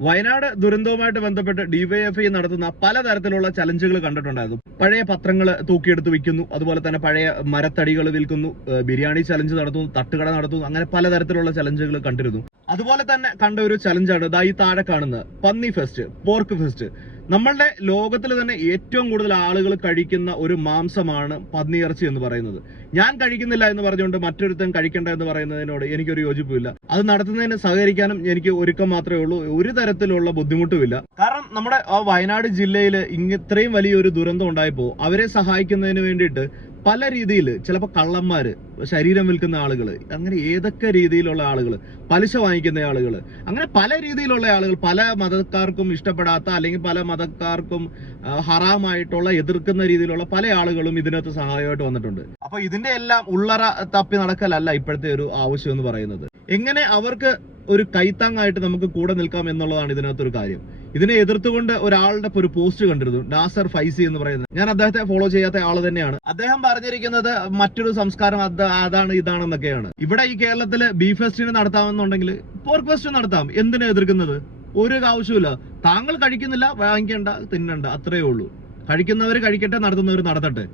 വയനാട് ദുരന്തവുമായിട്ട് ബന്ധപ്പെട്ട് ഡിവൈഎഫ്ഐ നടത്തുന്ന പലതരത്തിലുള്ള ചലഞ്ചുകൾ കണ്ടിട്ടുണ്ടായിരുന്നു. പഴയ പത്രങ്ങൾ തൂക്കിയെടുത്ത് വിൽക്കുന്നു. അതുപോലെ തന്നെ പഴയ മരത്തടികൾ വിൽക്കുന്നു. ബിരിയാണി ചലഞ്ച് നടത്തുന്നു. തട്ടുകട നടത്തുന്നു. അങ്ങനെ പലതരത്തിലുള്ള ചലഞ്ചുകൾ കണ്ടിരുന്നു. അതുപോലെ തന്നെ കണ്ട ഒരു ചലഞ്ചാണ് ദാ ഈ താഴെ കാണുന്നത്. പന്നി ഫെസ്റ്റ് പോർക്ക് ഫെസ്റ്റ് നമ്മളുടെ ലോകത്തിൽ തന്നെ ഏറ്റവും കൂടുതൽ ആളുകൾ കഴിക്കുന്ന ഒരു മാംസമാണ് പന്നിയിറച്ചി എന്ന് പറയുന്നത്. ഞാൻ കഴിക്കുന്നില്ല എന്ന് പറഞ്ഞുകൊണ്ട് മറ്റൊരുത്തൻ കഴിക്കണ്ട എന്ന് പറയുന്നതിനോട് എനിക്കൊരു യോജിപ്പില്ല. അത് നടത്തുന്നതിന് സഹകരിക്കാനും എനിക്ക് ഒരുക്കം മാത്രമേ ഉള്ളൂ. ഒരു തരത്തിലുള്ള ബുദ്ധിമുട്ടുമില്ല. കാരണം നമ്മുടെ വയനാട് ജില്ലയിൽ ഇത്രയും വലിയൊരു ദുരന്തം ഉണ്ടായപ്പോൾ അവരെ സഹായിക്കുന്നതിന് വേണ്ടിയിട്ട് പല രീതിയിൽ ചിലപ്പോൾ കള്ളന്മാര് ശരീരം വിൽക്കുന്ന ആളുകൾ അങ്ങനെ ഏതൊക്കെ രീതിയിലുള്ള ആളുകൾ പലിശ വാങ്ങിക്കുന്ന ആളുകൾ അങ്ങനെ പല രീതിയിലുള്ള ആളുകൾ പല മതക്കാർക്കും ഇഷ്ടപ്പെടാത്ത അല്ലെങ്കിൽ പല മതക്കാർക്കും ഹറാമായിട്ടുള്ള എതിർക്കുന്ന രീതിയിലുള്ള പല ആളുകളും ഇതിനകത്ത് സഹായമായിട്ട് വന്നിട്ടുണ്ട്. അപ്പൊ ഇതിന്റെ എല്ലാം ഉള്ളറ തപ്പി നടക്കലല്ല ഇപ്പോഴത്തെ ഒരു ആവശ്യം എന്ന് പറയുന്നത്. എങ്ങനെ അവർക്ക് ഒരു കൈത്താങ്ങായിട്ട് നമുക്ക് കൂടെ നിൽക്കാം എന്നുള്ളതാണ് ഇതിനകത്തൊരു കാര്യം. ഇതിനെ എതിർത്തുകൊണ്ട് ഒരാളുടെ ഒരു പോസ്റ്റ് കണ്ടിരുന്നു നാസർ ഫൈസി എന്ന് പറയുന്നത്. ഞാൻ അദ്ദേഹത്തെ ഫോളോ ചെയ്യാത്ത ആൾ തന്നെയാണ്. അദ്ദേഹം പറഞ്ഞിരിക്കുന്നത് മറ്റൊരു സംസ്കാരം അത് അതാണ് ഇതാണെന്നൊക്കെയാണ്. ഇവിടെ ഈ കേരളത്തിൽ ബീഫ് ഫെസ്റ്റിന് നടത്താമെന്നുണ്ടെങ്കിൽ പോർക്ക് ഫെസ്റ്റ് നടത്താം. എന്തിനാ എതിർക്കുന്നത്? ഒരു ആവശ്യമില്ല താങ്കൾ കഴിക്കുന്നില്ല വാങ്ങിക്കേണ്ട തിന്നണ്ട അത്രയേ ഉള്ളൂ. കഴിക്കുന്നവർ കഴിക്കട്ടെ നടത്തുന്നവർ നടത്തട്ടെ.